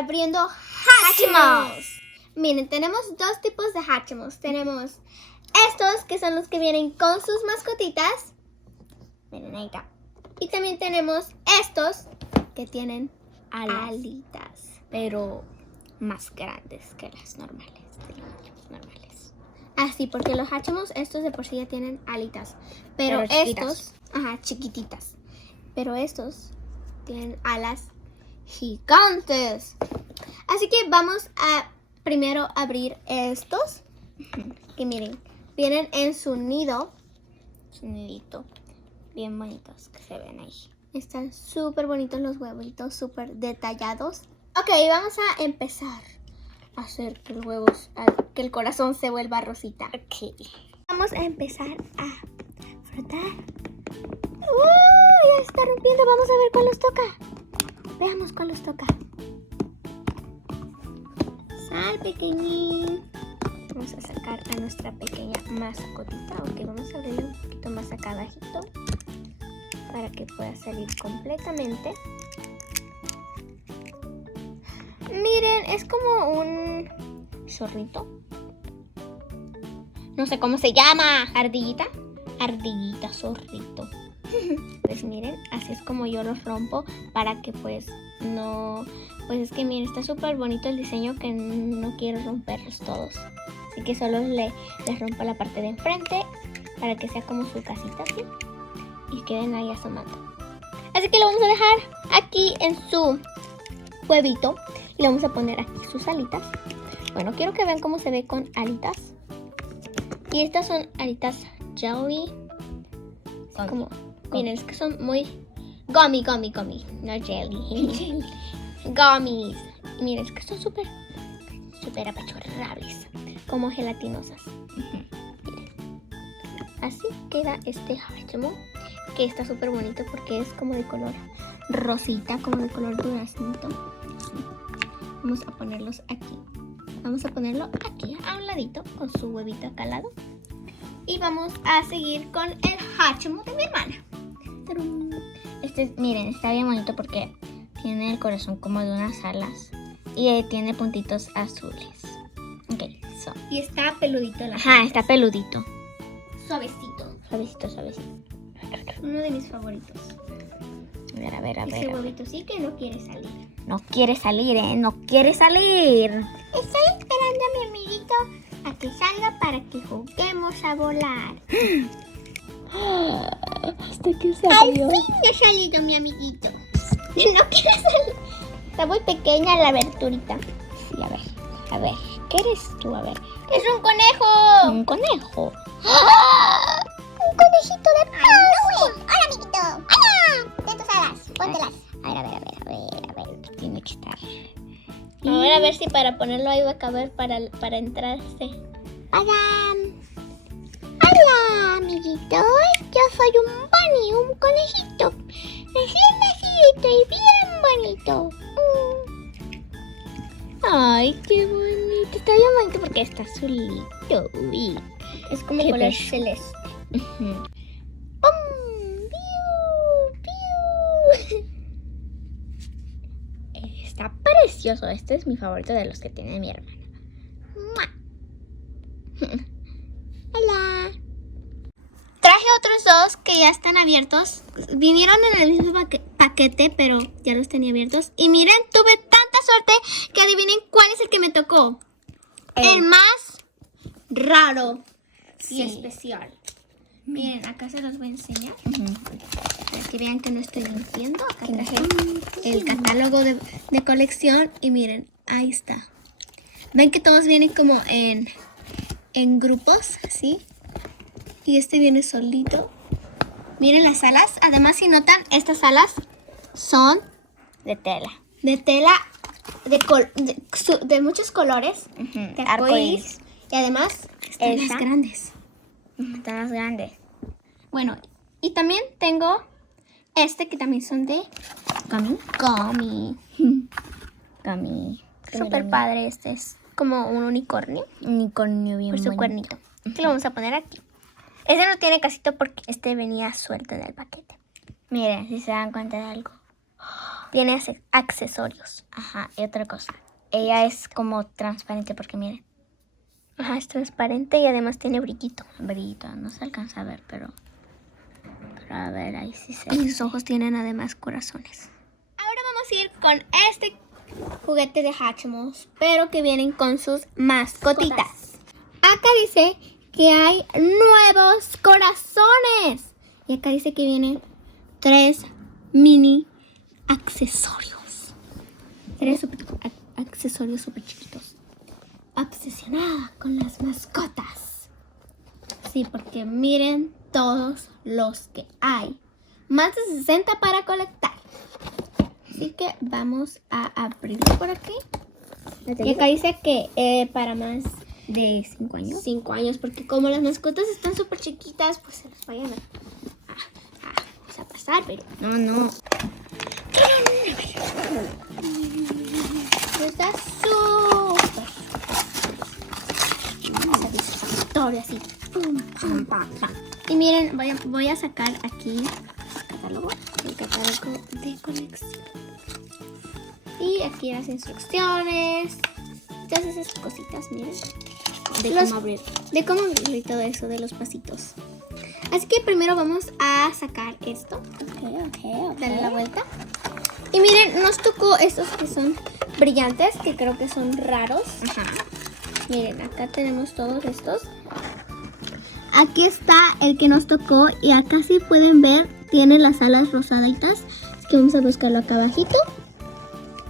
abriendo Hatchimals. Miren, tenemos dos tipos de Hatchimals. Tenemos estos que son los que vienen con sus mascotitas. Miren, ahí está. Y también tenemos estos que tienen alitas, pero más grandes que las normales. Así, porque los Hatchimals estos de por sí ya tienen alitas, pero estos, chiquititas. Pero estos tienen alas gigantes. Así que vamos a primero abrir estos. Que miren, vienen en su nido. Su nidito. Bien bonitos que se ven ahí. Están súper bonitos los huevitos, súper detallados. Ok, vamos a empezar a hacer que que el corazón se vuelva rosita. Ok. Vamos a empezar a frotar. Ya está rompiendo. Vamos a ver cuál nos toca. Veamos cuál nos toca. Sal, pequeñín. Vamos a sacar a nuestra pequeña mascotita. Ok, vamos a abrir un poquito más acá abajito para que pueda salir completamente. Miren, es como un zorrito. No sé cómo se llama. Ardillita. Ardillita, zorrito. Pues miren, así es como yo los rompo para que pues no... Pues es que miren, está súper bonito el diseño que no quiero romperlos todos. Así que solo les rompo la parte de enfrente para que sea como su casita así. Y queden ahí asomando. Así que lo vamos a dejar aquí en su huevito. Y le vamos a poner aquí sus alitas. Bueno, quiero que vean cómo se ve con alitas. Y estas son alitas jelly. Como, miren, es que son muy gummy, no jelly. Gummies. Y miren, es que son súper apachurrables, como gelatinosas. Miren. Así queda este Hatchimal, que está súper bonito porque es como de color rosita, como de color duraznito. Vamos a ponerlos aquí. Vamos a ponerlo aquí a un ladito con su huevito acá al lado. Y vamos a seguir con el Hatchimal de mi hermana. Miren, está bien bonito porque tiene el corazón como de unas alas. Y tiene puntitos azules. Ok, y está peludito. Está peludito. Suavecito. Uno de mis favoritos. A ver. Ese huevito sí que no quiere salir. No quiere salir. Estoy esperando a mi amiguito a que salga para que juguemos a volar. Hasta que salió. Al fin ha salido mi amiguito. No quiere salir. Está muy pequeña la aberturita. Sí, a ver. ¿Qué eres tú? A ver. ¡Es un conejo! Un conejo. ¡Ah! Un conejito de plástico. ¡Hola, amiguito! ¡Hola! Ten tus alas, póntelas. A ver. Tiene que estar. Ahora a ver si para ponerlo ahí va a caber para entrarse. Hola, amiguitos. Yo soy un bunny, un conejito. Recién nacidito y bien bonito. Ay, qué bonito. Está bien bonito porque está azulito. Uy. Es como Qué color bello. celeste. ¡Pum! ¡Piu! Está precioso. Este es mi favorito de los que tiene mi hermana. Hola. Traje otros dos que ya están abiertos. Vinieron en el mismo paquete, pero ya los tenía abiertos. Y miren, tuve tanta suerte que adivinen cuál es el que me tocó. El más raro y especial. Miren, acá se los voy a enseñar. Para que vean que no estoy mintiendo. Acá traje el catálogo de colección. Y miren, ahí está. Ven que todos vienen como en grupos, ¿sí? Y este viene solito. Miren las alas. Además, si notan, estas alas son De tela. de tela de muchos colores. De arcoíris. Y además, están Esa. más grandes. Están más grandes. Bueno, y también tengo este que también son de Gummy. Súper padre. Este es como un unicornio. Unicornio bien Por su bonito. cuernito. Que lo vamos a poner aquí. Este no tiene casito porque este venía suelto en el paquete. Miren, si se dan cuenta de algo. tiene accesorios. Ajá, y otra cosa. Ella es como transparente porque miren. Ajá, es transparente y además tiene brillito. Brillito, no se alcanza a ver, pero a ver, ahí sí se Y ve. sus ojos tienen además corazones. Ahora vamos a ir con este juguete de Hatchimals, pero que vienen con sus mascotitas. Acá dice que hay nuevos corazones. Y acá dice que vienen 3 mini accesorios. 3 accesorios súper chiquitos. Obsesionada con las mascotas. Sí, porque miren todos los que hay. Más de 60 para colectar. Así que vamos a abrirlo por aquí. Y acá dice que para más De 5 años. 5 años, porque como las mascotas están súper chiquitas, pues se las vayan a pasar, pero No. está súper satisfactorio, así. Pum, pam, pam, pam. Y miren, voy a sacar aquí el catálogo de colección. Y aquí las instrucciones, todas esas cositas, miren. De Los- cómo abrir. De cómo abrir y todo eso, de los pasitos. Así que primero vamos a sacar esto. Darle la vuelta. Y miren, nos tocó estos que son brillantes, que creo que son raros. Ajá. Miren, acá tenemos todos estos. Aquí está el que nos tocó y acá sí pueden ver, tiene las alas rosaditas. Así que vamos a buscarlo acá abajito.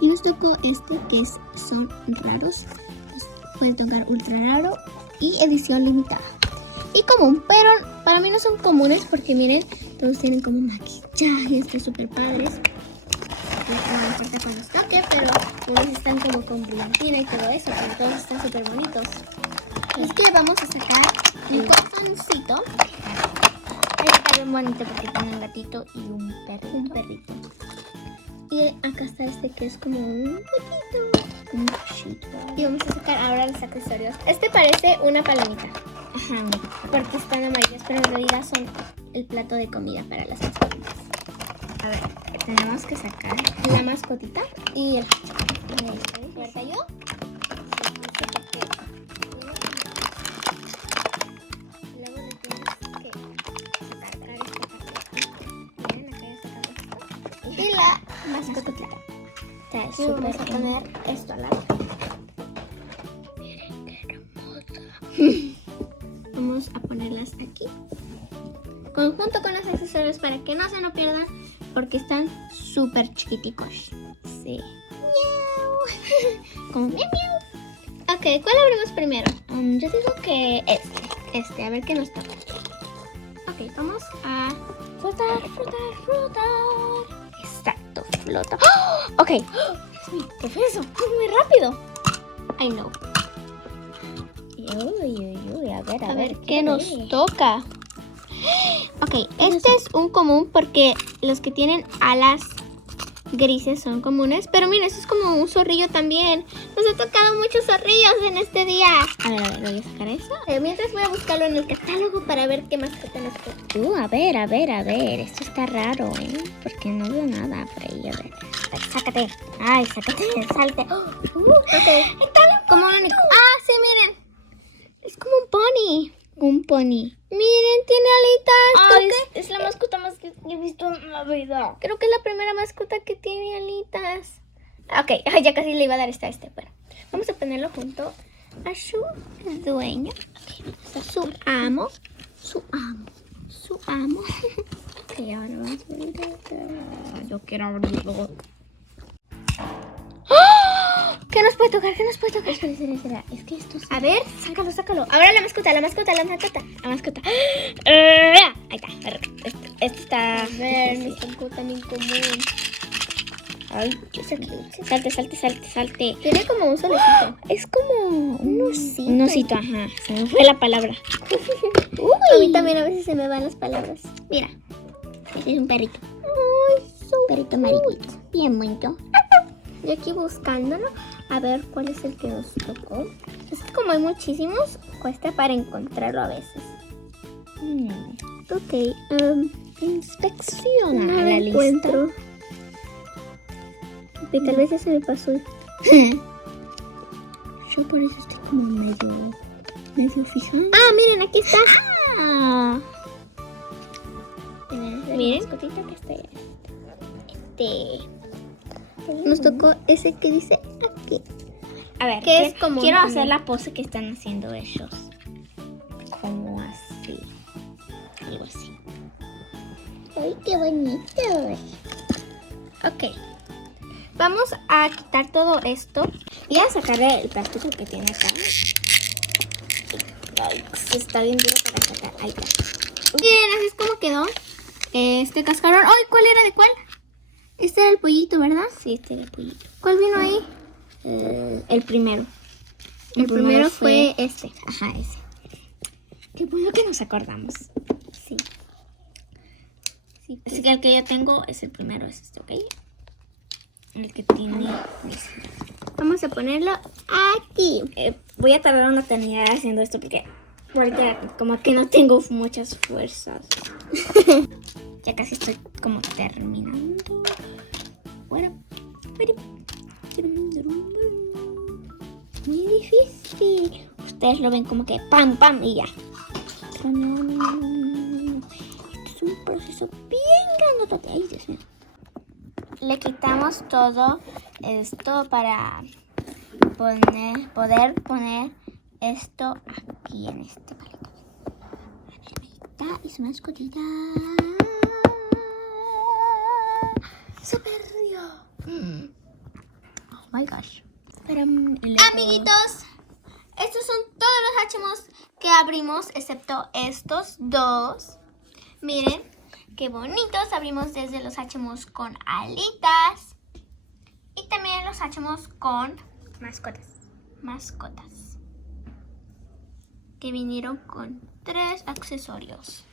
Y nos tocó este que son raros. Puede tocar ultra raro y edición limitada. Y común, pero para mí no son comunes porque miren, todos tienen como maquillaje, están súper padres. No importa cuando los toque, pero unos están como con brillantina y todo eso, pero todos están súper bonitos. Es que vamos a sacar un corazoncito. Ahí está bien bonito porque tiene un gatito y un perrito. Un perrito. Y acá está este que es como un gatito. Un chito. Y vamos a sacar ahora los accesorios. Este parece una palomita, Ajá. porque están amarillas, pero en realidad son el plato de comida para las mascotitas. A ver, tenemos que sacar. La mascotita y el ¿Fuerte yo? Luego le tienes que sacar esta parte. Miren, acá ya sacamos esto. Y la mascotita. Está Y vamos a súper poner esto al lado. Miren qué hermosa. Vamos a ponerlas aquí. Junto con los accesorios para que no se nos pierdan. Porque están súper chiquiticos. Sí. Como miau, miau. Ok, ¿cuál abrimos primero? Yo digo que Este, a ver qué nos toca. Ok, vamos a frotar. Exacto, flota. ¡Oh! Ok. ¿Qué fue eso? Muy rápido. I know. Uy, A ver qué quiero nos ver. toca. Ok, este es un común porque los que tienen alas grises son comunes. Pero miren, esto es como un zorrillo también. Nos ha tocado muchos zorrillos en este día. A ver, voy a sacar eso. Mientras voy a buscarlo en el catálogo para ver qué mascota nos toca. A ver. Esto está raro, ¿eh? Porque no veo nada por ahí. A ver. Sácate. Ay, sácate. Salte. Ok. Como un único. Ah, sí, miren. Es como un pony. Un pony. Miren, tiene alitas. Es la mascota más que he visto en la vida. Creo que es la primera mascota que tiene alitas. Ok, ay, ya casi le iba a dar esta a este. Bueno, vamos a ponerlo junto a su dueño. A su amo. Su amo. Ok, ahora vamos a abrir. Yo quiero abrirlo. ¡Oh! ¿Qué nos puede tocar? Espera. Es que esto A ver, sácalo. Ahora la mascota. La mascota. Ahí está. Esto está. A ver, difícil. me tocó también común. Ay, yo sé que. Salte. Tiene como un solecito. Es como Un osito. Un osito, ajá. Se me fue la palabra. A mí también a veces se me van las palabras. Mira, ese es un perrito. Ay, Perrito amarillito. Bien bonito. Y aquí buscándolo, a ver cuál es el que nos tocó. Es que como hay muchísimos, cuesta para encontrarlo a veces. Ok, Inspecciona no lo la encuentro. Y tal vez ya se me pasó. Yo por eso estoy como medio fijada. Ah, miren, aquí está. Ah. Miren. Mascotita que está Nos tocó ese que dice aquí. A ver, Que es como quiero un- hacer la pose que están haciendo ellos. Como así. Algo así. ¡Ay, qué bonito! Ok. Vamos a quitar todo esto. Y a sacarle el plástico que tiene acá. Ay, está bien duro para sacar. Ahí está. Miren, así es como quedó este cascarón. ¡Ay, cuál era de cuál! Este era el pollito, ¿verdad? Sí, este era el pollito. ¿Cuál vino ahí? El primero. El primero fue este. Ajá, ese. Qué bueno que nos acordamos. Sí. Sí, Así que el que yo tengo es el primero, es este, ¿ok? El que tiene... Vamos a ponerlo aquí. voy a tardar una eternidad haciendo esto porque ahorita como que no tengo muchas fuerzas. Ya casi estoy como terminando. Bueno. Muy difícil. Ustedes lo ven como que pam, pam y ya. Pero no. Este es un proceso bien grandote. Ay, Dios mío. Le quitamos todo esto para poder poner esto aquí en este palito. Está y su mascotita. Se perdió. Oh my gosh. Amiguitos, Estos son todos los hachemos que abrimos, excepto estos dos. Miren qué bonitos. Abrimos desde los hachemos con alitas y también los hachemos con mascotas que vinieron con 3 accesorios.